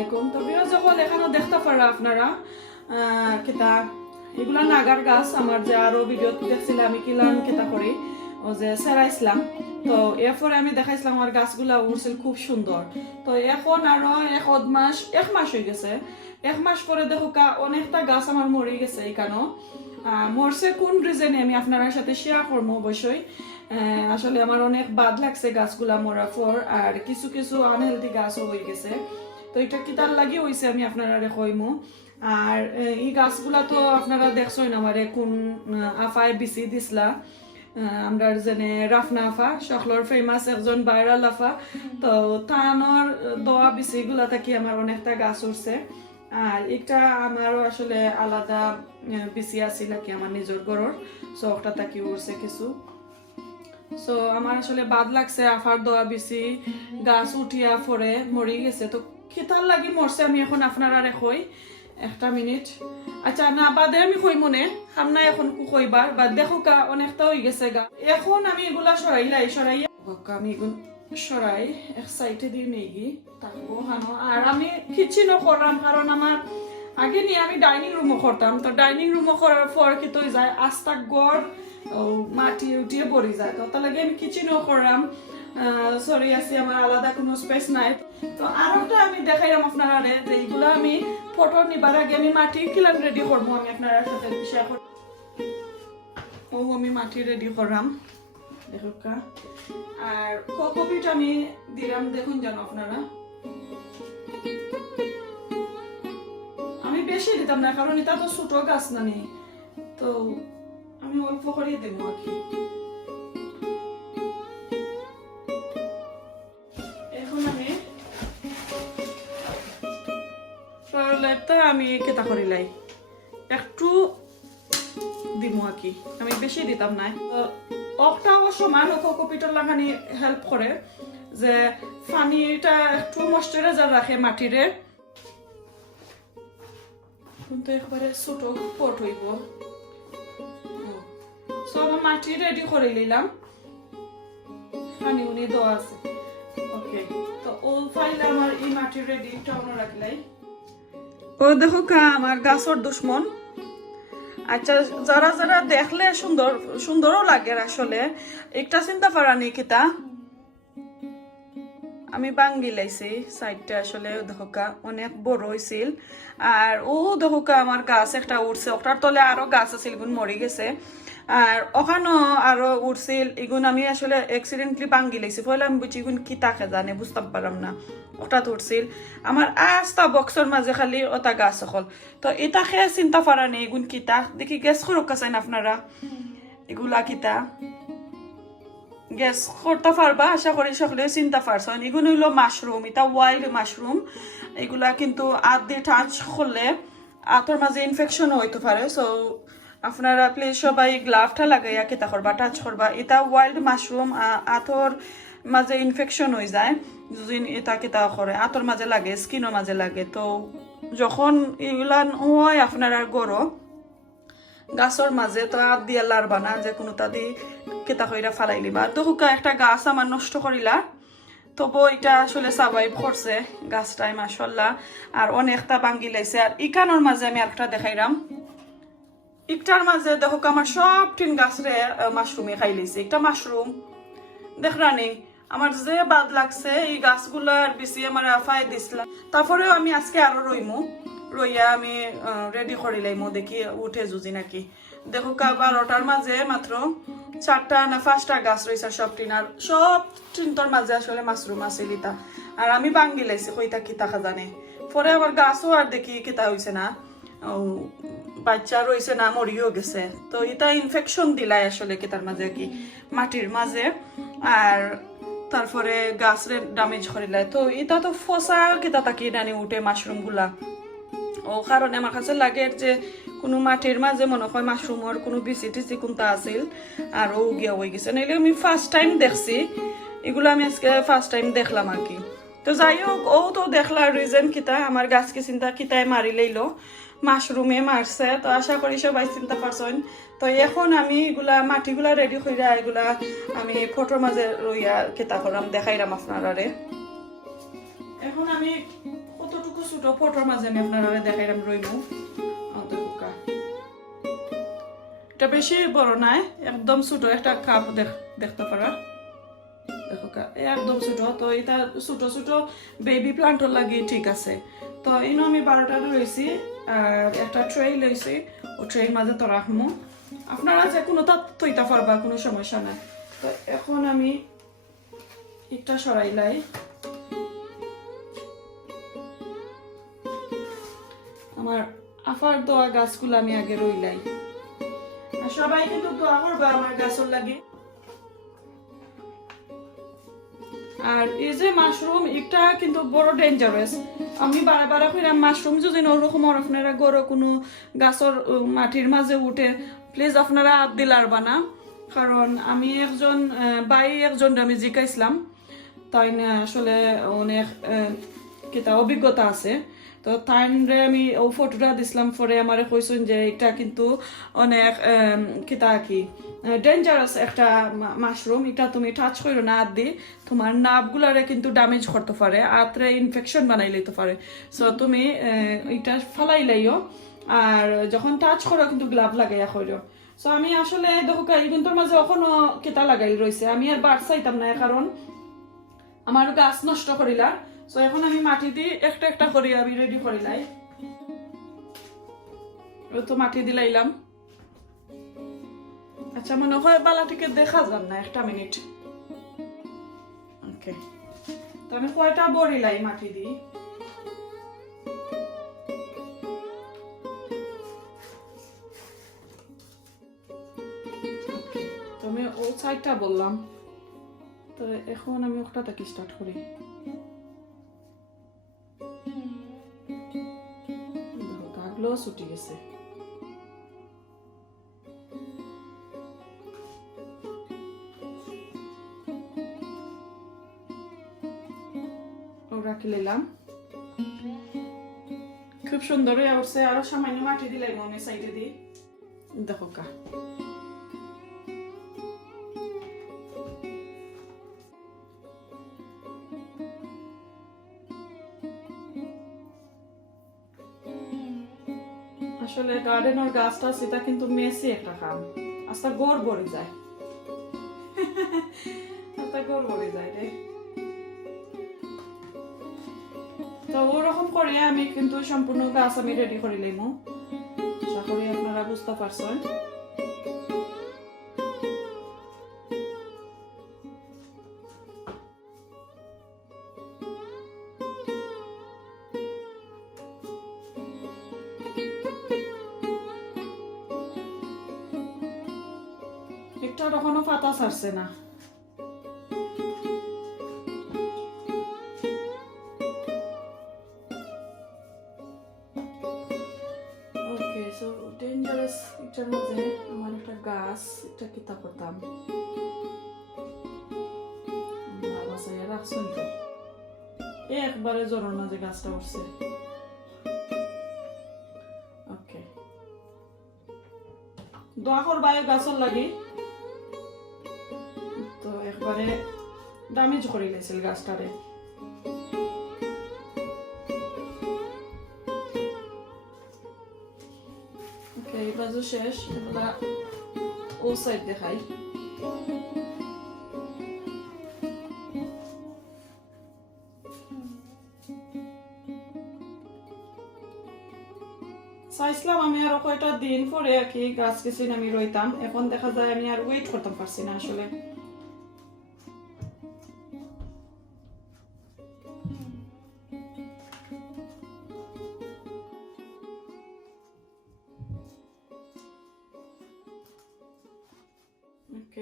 আলাইকুম। তো বিরাজ যখন এখানে দেখতে পারা আপনারা কিতা এগুলা নাগার গাছ আমার যে আরো ভিডিও দেখছিলাম আমি কিলান কিতা করি ও যে সেরাইছিলাম। তো এরপরে আমি দেখাইছিলাম আমার গাছগুলা উঠছিল খুব সুন্দর। তো এখন আরো এক মাস হয়ে গেছে। এক মাস পরে দেখো অনেকটা গাছ আমার মরে গেছে এখানেও। মরছে কোন রিজনে আমি আপনার সাথে শেয়ার করবো অবশ্যই। আসলে আমার অনেক বাদ লাগছে গাছগুলা মরার পর, আর কিছু কিছু আনহেলদি গাছও হয়ে গেছে। তো এটা কিতার লাগি হয়েছে আমি আপনারা কইমু। আর এই গাছগুলা তো আপনারা দেখছেন আমারে কোন আফায় বিচি দিসলা। আমরা জেনে রাফনা আফা সকলের ফেমাস একজন ভাইরাল আফা। তো তানোর দোয়া বিচিগুলা থাকি আমার অনেকটা গাছ উঠছে। আর এটা আমারও আসলে আলাদা বিচি আছিল কি আমার নিজের ঘরের, সো ওটা থাকি উঠছে কিছু। সো আমার আসলে বাদ লাগছে আফার দোয়া বিচি গাছ উঠিয়া পরে মরি গেছে। তো খিতার লাগি মরছে আমি এখন আপনারা কই একটা মিনিট। আচ্ছা না বাদে আমি কই মনে সামনে এখন কইবার বা দেখো কা অনেকটা হয়ে গেছে গা। এখন আমি এগুলা সরাইয়া আমি এগুলো সরাই এক সাইডে দিয়ে নেই থাকবো হানো। আর আমি কিচেনও করলাম কারণ আমার আগে নিয়ে আমি ডাইনিং রুমও করতাম। তো ডাইনিং রুমও করার পর কি তো যায় আস্তা গড় মাটি উঠিয়ে পড়ে যায়। তো তার লাগে আমি কিচেনও করলাম। সরি আছি আমার আলাদা কোনো স্পেস নাই। তো আরেকটা আমি দেখাইলাম আপনারা যে এইগুলো আমি ফটো নিবার আগে আমি মাটি কিলাম রেডি করবো আমি আপনার সাথে শেয়ার করব। ও আমি মাটি রেডি করলাম দেখো। আর কোকোপিট আমি দিলাম দেখুন জানো আপনারা। আমি বেশি দিতাম না কারণ এটা তো ছোট গাছ নানি, তো আমি অল্প করে দেবো আর কি। এখন আমি আমি কেতা করিলাই একটু দিব আর কি, আমি বেশি দিতাম না। একটা অবশ্য মানুষ কোকোপিটের লাগানি হেল্প করে যে পানিটা একটু ময়েশ্চারাইজার রাখে মাটিরে। কিন্তু একবারে ছোট পট হইব। সব মাটি রেডি করে নিলাম, পানি উনি দেওয়া আছে। ওকে, তো ও ফাইলে আমার এই মাটি রেডি টাউনে রাখলাই। ও দেখো কা আমার গাছর দুশ্মন। আচ্ছা যারা যারা দেখলে সুন্দর সুন্দরও লাগে আসলে একটা চিন্তা পারানি কিতা আমি বাঙ্গি লাইছি সাইডটা আসলে দেখোকা অনেক বড় হয়েছিল। আর ও দেখোকা আমার গাছ একটা উঠছে, ওটার তলে আরো গাছ আছিল এগুন মরে গেছে। আর ওখানেও আরো উঠছিল এগুন আমি আসলে অ্যাক্সিডেন্টলি বাঙ্গি লাইছি। পয়লা আমি বুঝি এগুন কি তাকে জানে বুঝতে পারলাম না। ওটা উঠছিল আমার আস্তা বক্সের মাঝে খালি ওটা গাছ সকল। তো এটা খেয়ে চিন্তা পারা নেই এগুন কিতা দেখি গ্যাস করুক চাইন আপনারা এগুলা কিতা গ্যাস করতে পারবা আশা করি সকলে চিন্তা পারছেন। এগুলো হইলো মাশরুম, এটা ওয়াইল্ড মাশরুম। এগুলা কিন্তু আত দিয়ে টাচ করলে আতর মাঝে ইনফেকশন হইতে পারে। সো আপনারা প্লিজ সবাই গ্লাভটা লাগাইয়া কেতা করবা টাচ করবা। এটা ওয়াইল্ড মাশরুম, আতর মাঝে ইনফেকশন হয়ে যায় যদি এটা কেতা করে আতর মাঝে লাগে স্কিনের মাঝে লাগে। তো যখন এগুলা হয় আপনার আর গরো গাছর মাঝে তো আত দিয়া লারবা না যে কোনো তা দিয়ে কেতা কইরা ফালাই লিবা। তো হুকা একটা গাছ আমার নষ্ট করিলা, তবু এটা আসলে সার্ভাইভ করছে গাছটাই মাশাআল্লাহ। আর অনেকটা বাঙ্গি লাইছে। আর ইকানোর মাঝে আমি আরেকটা দেখাইলাম। একটার মাঝে দেখো আমার সব টিন গাছরে মাশরুমে খাই লাইছে। একটা মাশরুম দেখরানি আমার যে বাদ লাগছে এই গাছগুলার বেশি আমার আফাই দিছিলাম। তারপরেও আমি আজকে আরো রইয়া আমি রেডি করিলাইমো দেখি উঠে জুজি নাকি। দেখো 12টার মাঝে মাত্র 4টা না 5টা গাছ রয়েছে সব টিনটার মাঝে আসলে মাশরুম আছে লিতা। আর আমি বাঙ্গি লাইছি কইতা কি তাকা জানে। পরে আমার গাছও আর দেখি কিতা হইছে না, বাচ্চা রয়েছে না মরিও গেছে। তো এটা ইনফেকশন দিলাই আসলে কিতার মাঝে কি মাটির মাঝে। আর তারপরে গাছরে ড্যামেজ করিলাই। তো এটা তো ফসা কিতা তাকি নানি উঠে মাশরুম গুলা। ও কারণে আমার কাছে লাগে যে কোনো মাটির মাঝে মনে হয় মাশরুমের কোনো বিচি টিচি কোনটা আছিল আর ও গিয়া হয়ে গেছে। নাইলে আমি ফার্স্ট টাইম দেখছি এগুলো, আমি আজকে ফার্স্ট টাইম দেখলাম আর কি। তো যাই হোক ও তো দেখলার রিজন কিতা আমার গাছকে চিন্তা কিতায় মারি লইলো, মাশরুমে মারছে। তো আশা করি সবাই চিন্তা পারছেন। তো এখন আমি এগুলা মাটিগুলা রেডি কইরা এগুলা আমি ফটোর মাঝে রইয়া কেতা করলাম দেখাইলাম আপনারা। এখন আমি কতটুকু ছোট ফটোর মাঝে আমি আপনারা দেখাইলাম রইমু দেখা এটা বেশি বড় নাই একদম ছোট একটা কাপ দেখতে পারা দেখো একদম ছোট তো এটা ছোট ছোট বেবি প্লান্টর লাগি ঠিক আছে তো ইনো আমি 12টা রয়েছি আর একটা ট্রে লইছি ও ট্রের মাঝে তো রাখবো আপনারা যে কোনো তা তৈতা পারবা কোনো সমস্যা নাই তো এখন আমি একটা সরাইলাই আমার আফার দোয়া গাছগুলো আমি আগে রইলাই আর সবাই কিন্তু দোয়া করবা আমার গাছের লাগে আর এই যে মাশরুম এটা কিন্তু বড় ডেঞ্জারাস আমি বারে কইরা মাশরুম যদি ওরকম আপনারা গড় কোনো গাছের মাটির মাঝে উঠে প্লিজ আপনারা হাত দিলারবা না কারণ আমি একজন আমি জিজ্ঞাসলাম তাই না আসলে অনেক কিতা অভিজ্ঞতা আছে তো তাইরে আমি ও ফটোটা দিছিলাম পরে আমারে কইছেন যে এটা কিন্তু অনেক কিতা কি ডেঞ্জারাস একটা মাশরুম এটা তুমি টাচ করো না হাত দিয়ে তোমার নার্ভগুলারে কিন্তু ড্যামেজ করতে পারে আত্রে ইনফেকশন বানাই লইতে পারে সো তুমি এটা ফালাই লাইও আর যখন টাচ করো কিন্তু গ্লাভ লাগাইয়া কইরো সো আমি আসলে দেখো কিন্তু মাঝে এখনো কিতা লাগাই রয়েছে আমি আর বাড় চাইতাম না কারণ আমার গাছ নষ্ট করিলা সো এখন আমি মাটি দিয়ে একটা একটা করে আমি রেডি করিলাই তো মাটি দিলাইলাম আচ্ছা মনে হয় বালাটিকে দেখা যান না একটা মিনিট ওকে তো আমি কয়টা বড়িলাই মাটি দিই তো আমি ও সাইডটা বললাম তো এখন আমি ওটা থেকে স্টার্ট করি গাছগুলো ছুটি গেছে রাখি নিলাম খুব সুন্দর হয়ে উঠছে আরো সামান্য মাটি দিলাম আমি সাইডে দিই দেখো কা আসলে গার্ডেনের গাছটা সেটা কিন্তু মেসি একটা কাম আস্তা গোড় ভরে যায় আস্তা গোড় ভরে যায় রে তো ওরকম করে আমি কিন্তু সম্পূর্ণ গাছ আমি রেডি করে লইমু আশা করি আপনারা বুঝতে পারছেন একটা তখনও পাতা ছাড়ছে না ডেঞ্জারাস এটার মধ্যে আমার একটা গাছ এটা কিতা করতাম রাখছেন তো একবারে জড়ার মাঝে গাছটা উঠছে ওকে দোয়া করবা গাছর লাগি তো একবারে ড্যামেজ করে গেছিল গাছটারে এই বাজু শেষ এগুলা ও সাইড দেখাই চাইছিলাম আমি আরো কয়টা দিন পরে আর কি গাছ কিছু আমি রইতাম এখন দেখা যায় আমি আর ওয়েট করতে পারছি না আসলে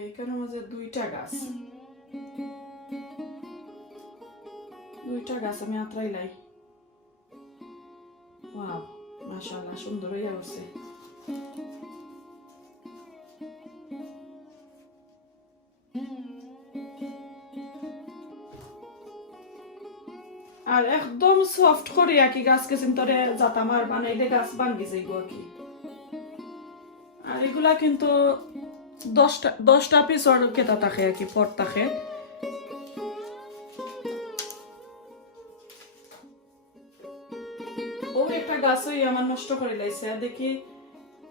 এখানে মাঝে দুইটা গাছ আমি আত্রাইলাই ওয়াও মাশাআল্লাহ সুন্দর হয়ে আছে আর একদম সফট করে কি গাছ কেসিন তরে জাতামার বানাইলে গাছ ভাঙ্গি যাইব কি আর এগুলা কিন্তু 10টা পিসর কেতা থাকে আর কি পট থাকে ও একটা গাছই আমার নষ্ট করে লাইছে দেখি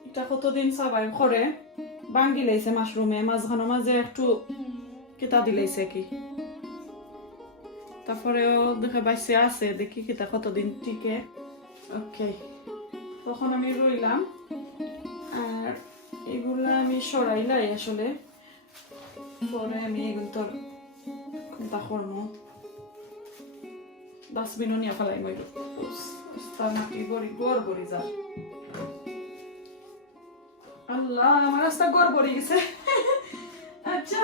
এটা কতদিন সাবাই করে ভাঙ্গি লাইছে মাশরুমে মাঝখানো মাঝে একটু কিতা দিলাইছে কি তারপরেও দেখে বাইসে আছে দেখি কিতা কতদিন টিকে ওকে তখন আমি রইলাম আর এগুলা আমি সরাইলাই আসলে পরে আমি এগুলো তোর চিন্তা করবো ডাস্টবিনও নিয়ে ফেলাই মই মাটি গড়ি গড় গড়ি যা আল্লাহ আমার রাস্তা গড় গড়ি গেছে আচ্ছা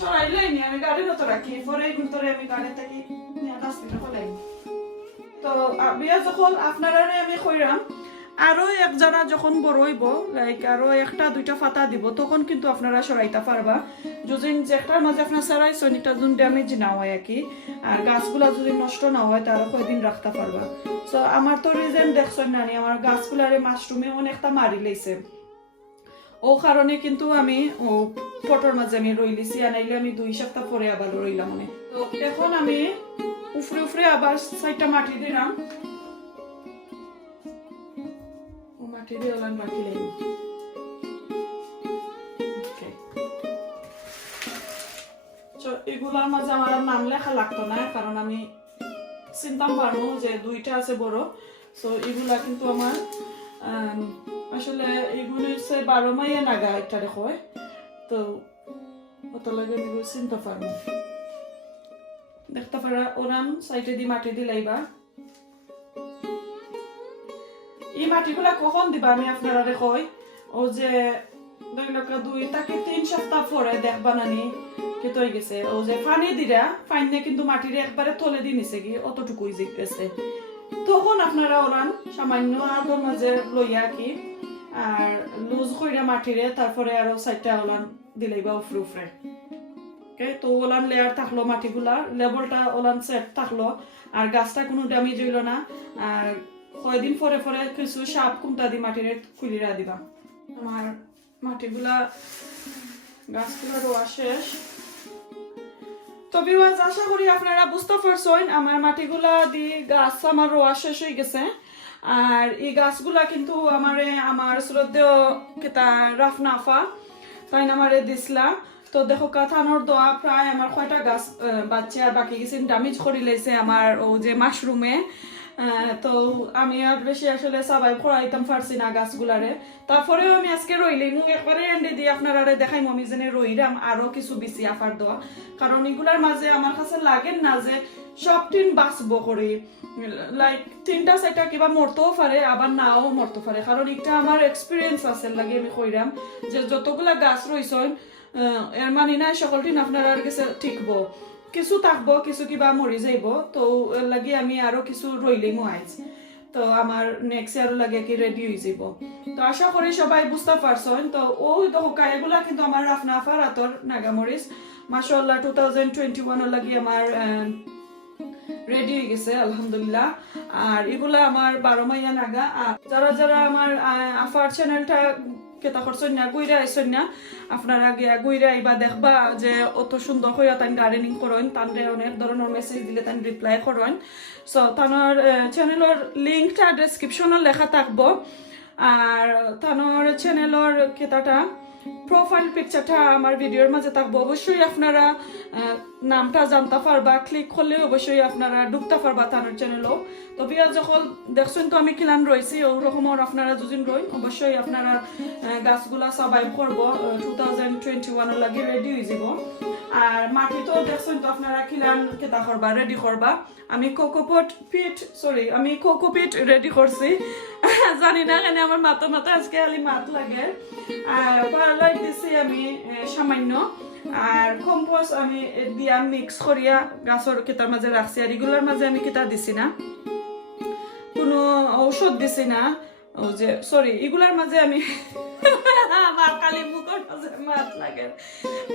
সরাইলাই নি আমি গাড়ির মতো রাখি পরে এগুলো তোরে আমি গাড়ি থেকে নিয়ে ডাস্টবিনে ফেলাই তো বিয়া যখন আপনারা আমি কইরাম আরো একজনা যখন বড় হইব লাইক আরো একটা দুইটা ফাতা দিব তখন কিন্তু আপনারা সরাইতে পারবা যদি যেটার মাঝে আপনার সারাই সৈনিকটা যদি ড্যামেজ না হয় আর কি আর গাছগুলা যদি নষ্ট না হয় তারও কয়দিন রাখতে পারবা সো আমার তো রিজন দেখছেন না আমার গাছগুলারে মাশরুমে অনেকটা মারি লাইছে ও কারণে কিন্তু আমি ও ফটোর মাঝে আমি রইলিছি আনাইলে আমি 2 সপ্তাহ পরে আবার রইলাম মানে তো এখন আমি উফরে উফরে আবার সাইডটা মাটি দিলাম মাটি দিয়ে ওলান রাখি লাগবে এগুলার মাঝে আমার নাম লেখা লাগতো না কারণ আমি চিন্তাম পারবো যে 2টা আছে বড় সো এগুলা কিন্তু আমার আসলে এগুলো হচ্ছে 12 মাইয়া নাগা একটা রেখো তো অত লাগে এগুলো চিন্তা পারবো দেখতে পারা ওরাম সাইডে দিয়ে মাটি দিলাইবা এই মাটিগুলা কখন দিবা আমি আপনারা কই ও যে 2 থেকে 3 সপ্তাহ পরে দেখবা নানি কেত হয়ে গেছে ও যে পানি দিরা পানি কিন্তু মাটির একবারে তলে দিয়ে নিছে কি অতটুকুই গেছে তখন আপনারা ওরান সামান্য আগর মাঝে লইয়া কি আর লুজ কইরা মাটিরে তারপরে আরো 4টা ওলান দিলাইবা উফরে উফরে ওকে তো ওলান লেয়ার থাকলো মাটিগুলা লেভেলটা ওলান সেট থাকলো আর গাছটা কোনো ড্যামেজ হইল না আর কয়দিন পরে পরে কিছু সাপ কুমটা দি মাটিরে খুলিরা দিবা আমার মাটিগুলা গাছগুলা রোয়া শেষ তো ভিউয়ার্স আশা করি আপনারা বুঝতে পারছেন আমার মাটিগুলা দি গাছ আমার রোয়া শেষ হয়ে গেছে আর এই গাছগুলা কিন্তু আমার শ্রদ্ধেয় কেতা রাফনাফা তাই আমারে দিসলা তো দেখো কাথানোর দোয়া প্রায় আমার কয়টা গাছ বাচ্চা আর বাকি গেছে ড্যামেজ করে লাইছে আমার ও যে মাশরুমে তো আমি আর বেশি আসলে সাবাই করাইতাম পারছি না গাছগুলারে তারপরেও আমি আজকে রইলি মুখ একবারে এন্ডে দিয়ে আপনারা দেখাইম আমি যেন রইরাম আরো কিছু বেশি আফার দেওয়া কারণ এগুলার মাঝে আমার কাছে লাগেন না যে সব টিন বাঁচবো করি লাইক 3টা 4টা কিবা মরতেও পারে আবার নাও মরতে পারে কারণ এটা আমার এক্সপিরিয়েন্স আছে লাগে আমি কইরাম যে যতগুলা গাছ রইছেন এর মানে নাই সকল টিন আপনারা কাছে ঠিকবো কিছু থাকবো কিছু কিবা মরি যাইব তো লাগি আমি আরো কিছু রইলেই আইজ তো আমার নেক্সট ইয়ার লাগে কি রেডি হয়ে যাব তো আশা করি সবাই বুঝতে পারছেন তো ওই দোকা এগুলা কিন্তু আমার রাফনাফা রাতর নাগামরিচ মাশাআল্লাহ 2021 এর লাগি আমার রেডি হয়ে গেছে আলহামদুলিল্লাহ আর এগুলা আমার 12 মাইয়া নাগা আর যারা যারা আমার আফার চ্যানেলটা কেতা করছেন না গুইরা আইছেন না আপনারা গিয়া গুইরা আইবা দেখবা যে অত সুন্দর হইয়া তাই গার্ডেনিং করেন তানরে অনেক ধরনের মেসেজ দিলে তাই রিপ্লাই করেন সো তানোর চ্যানেলের লিঙ্কটা ডেসক্রিপশনে লেখা থাকবো আর তানোর চ্যানেলের কেতাটা প্রোফাইল পিকচারটা আমার ভিডিওর মাঝে থাকবো অবশ্যই আপনারা নামটা জানতে পারবা ক্লিক করলে অবশ্যই আপনারা ঢুকতে পারবা তানোর চ্যানেলও তো বিয়া যখন দেখছেন তো আমি কিলান রয়েছি ওরকমর আপনারা যদিন রই অবশ্যই আপনারা গাছগুলা সার্ভাইভ করবো 2021 এর লাগে রেডি হয়ে যাব আর মাটি তো দেখছেন তো আপনারা কিলান কেতা করবা রেডি করবা আমি কোকোপিট রেডি করছি জানি না কেন আমার মাথা আজকে খালি মাত লাগে আর পারলাইট দিছি আমি সামান্য আর কম্পোস্ট আমি দিয়া মিক্স করিয়া গাছের কেতার মাঝে রাখছি আর এগুলোর মাঝে আমি কেতা দিছি না কোনো ঔষধ দিছি না ও যে সরি এগুলার মাঝে আমি আমার কালি মুখের মাঝে মাত লাগে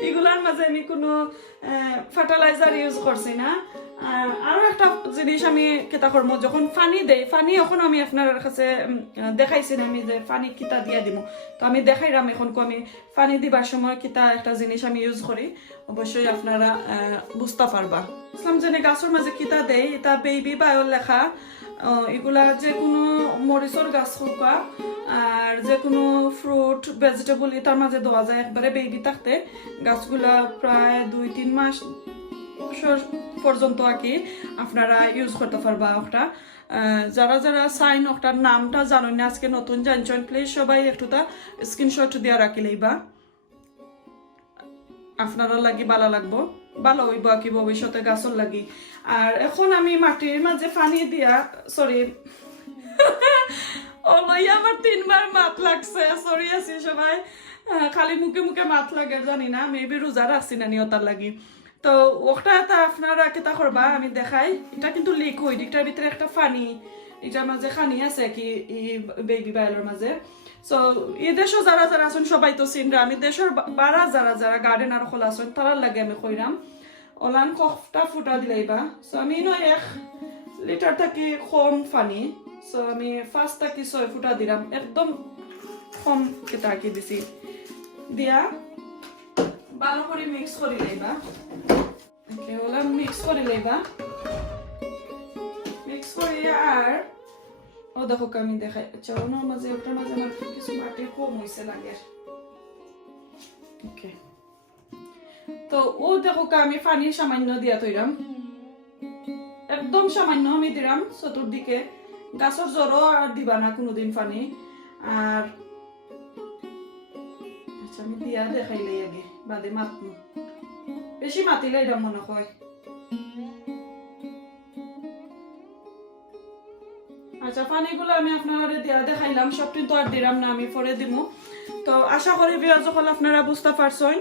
এগুলার মাঝে আমি কোনো ফার্টিলাইজার ইউজ করছি না আরো একটা জিনিস আমি কেতা করবো যখন পানি দেই পানি এখন আমি আপনার কাছে দেখাইছি না আমি যে পানি কিতা দিয়া দিব তো আমি দেখাইলাম এখন আমি পানি দিবার সময় কিতা একটা জিনিস আমি ইউজ করি অবশ্যই আপনারা বুঝতে পারবা ইসলাম জেনে গাছের মাঝে কিতা দেই এটা বেবি বায়ো লেখা এগুলা যে কোনো মরিচর গাছ হোকা আর যে কোনো ফ্রুট ভেজিটেবল এটার মাঝে দেওয়া যায় একবারে বেবি থাকতে গাছগুলা প্রায় 2-3 মাস পর্যন্ত আর কি আপনারা ইউজ করতে পারবা ওটা যারা যারা সাইন ওটার নামটা জানেন না আজকে নতুন জানছেন প্লিজ সবাই একটু তা স্ক্রিনশট দিয়ে রাখিলেইবা আপনারা লাগি ভালো লাগবো ভালো হইব কি ভবিষ্যতে গাছর লাগি আর এখন আমি মাটির মাঝে পানি দিয়া সরি ওলাই আমার 3 বার মাত লাগছে সরি আছি সবাই খালি মুখে মুখে মাত লাগে জানি না মেবি রোজা রাখছি না নিয়তার লাগি তো ওটা আপনারা কেটা করবা আমি দেখাই এটা কিন্তু লিকুইড এটার ভিতরে একটা পানি এটার মাঝে খানি আছে কি বেবি বাইলের মাঝে সো এই দেশও যারা যারা আছেন সবাই তো চিনরা আমি দেশের বারা যারা যারা গার্ডেনার হল আছেন তারার লাগে আমি কইরাম ওলান কফটা ফুটা দিলাইবা সো আমি 1 লিটার থাকি কম পানি সো আমি 5 থাকি 6 ফুটা দিলাম একদম কম কেটা কি দিছি দিয়া ভালো করে মিক্স করে লইবা ওকে ওলান মিক্স করে লইবা মিক্স করে আর ও দেখো আমি দেখাই চাওয়ানোর মাঝে ওটার মাঝে আমার কিছু মাটি কম হয়েছে লাগে ওকে তো ও দেখো আমি পানি সামান্য দিয়া তৈরাম একদম সামান্য আমি দিলাম চতুর্দিকে গাছের জ্বরও আর দিবা না কোনোদিন পানি আর আচ্ছা আমি দিয়া দেখাইলে আগে বাদে মাতমু বেশি মাতিলে এটা মনে হয় আচ্ছা পানিগুলো আমি আপনারা দেখাইলাম সবটি তো আর দিলাম না আমি পরে দিব তো আশা করি বিয়া যখন আপনারা বুঝতে পারছেন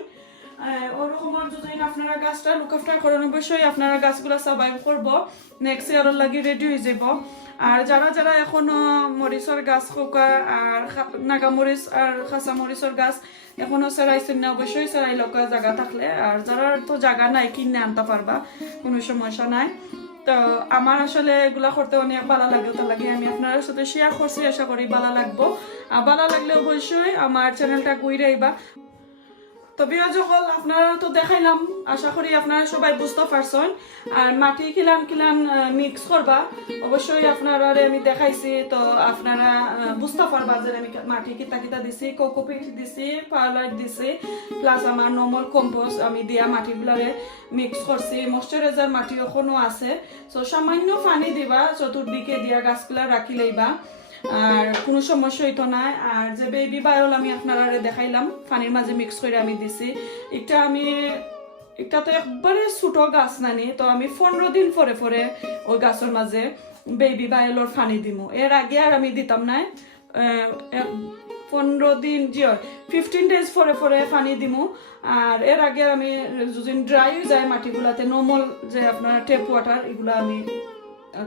ওরকমের যদি আপনারা গাছটা লুকাফটা করেন অবশ্যই আপনারা গাছগুলো সার্ভাইভ করব নেক্সট ইয়ারের লাগি রেডি হয়ে যাব আর যারা যারা এখনো মরিচর গাছ খোকা আর নাগামরিচ আর খাসা মরিচর গাছ এখনো সেরাইছেন না অবশ্যই সেরাই লোকা জায়গা থাকলে আর যারা তো জায়গা নাই কিনে আনতে পারবা কোনো সমস্যা নাই তো আমার আসলে এগুলা করতে অনেক ভালো লাগে তার লাগে আমি আপনার সাথে শেয়ার করছি আশা করি ভালো লাগবো আর ভালো লাগলে অবশ্যই আমার চ্যানেলটা ঘুরে আইবা তবে যখন আপনারা তো দেখাইলাম আশা করি আপনারা সবাই বুঝতে পারছেন আর মাটি কিলান কিলান মিক্স করবা অবশ্যই আপনারা আমি দেখাইছি তো আপনারা বুঝতে পারবা যে আমি মাটি কিতা কিতা দিছি কোকোপিট দিছি পাউডার দিছি প্লাস আমার নর্মাল কম্পোস্ট আমি দিয়া মাটিগুলারে মিক্স করছি ময়শ্চারাইজার মাটি এখনো আছে তো সামান্য পানি দিবা চতুর্দিকে দিয়া গাছগুলা রাখি লইবা আর কোনো সমস্যা হইতো না আর যে বেবি বায়োল আমি আপনারা দেখাইলাম পানির মাঝে মিক্স করে আমি দিছি এটা তো একবারে ছোট গাছ নানি তো আমি 15 দিন পরে পরে ওই গাছের মাঝে বেবি বায়োলর পানি দিব এর আগে আর আমি দিতাম না 15 দিন 15 ডেজ পরে পরে পানি দিব আর এর আগে আমি যদি ড্রাই হয়ে যায় মাটিগুলাতে নর্মাল যে আপনার টেপ ওয়াটার এগুলো আমি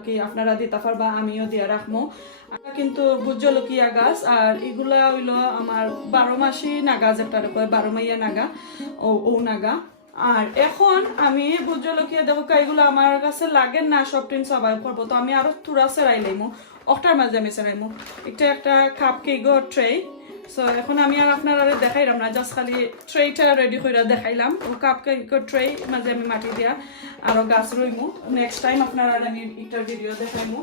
কি আপনারা দিতে পারবা আমিও দিয়ে রাখবো কিন্তু ভুজলকিয়া গাছ আর এগুলা হইলো আমার 12 মাসি নাগা যেটা কয় 12 মাইয়া নাগা ও নাগা আর এখন আমি ভুজলকিয়া দেখো এগুলো আমার কাছে লাগে না সব টিন সবাই করবো তো আমি আরো তুরা সেরাই লাইমু অক্টার মাঝে আমি সেরাইমু এটা একটা কাপ কেকের ট্রে সো এখন আমি আর আপনারা দেখাইলাম না জাস্ট খালি ট্রেটা রেডি করে দেখাইলাম ও কাপ কেকের ট্রে মাঝে আমি মাটি দিয়া আরো গাছ রইমু নেক্সট টাইম আপনারা আমি একটা ভিডিও দেখাইমু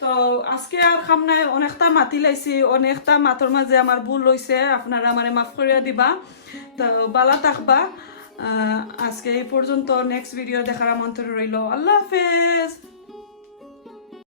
তো আজকে আর খাম নাই অনেকটা মাতি লাইছি অনেকটা মাতর মাঝে আমার ভুল হইছে আপনারা আমারে মাফ করিয়া দিবা তো ভালো থাকবা আজকে এই পর্যন্ত নেক্সট ভিডিও দেখার আমন্ত্রণ রইল আল্লাহ হাফেজ।